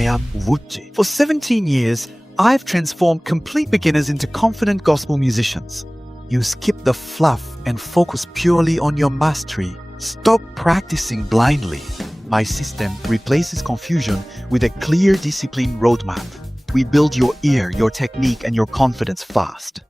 I am Wuchi. For 17 years, I've transformed complete beginners into confident gospel musicians. You skip the fluff and focus purely on your mastery. Stop practicing blindly. My system replaces confusion with a clear discipline roadmap. We build your ear, your technique, and your confidence fast.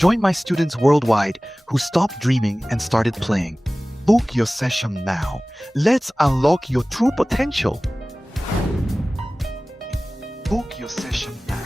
Join my students worldwide who stopped dreaming and started playing. Book your session now. Let's unlock your true potential. Book your session now.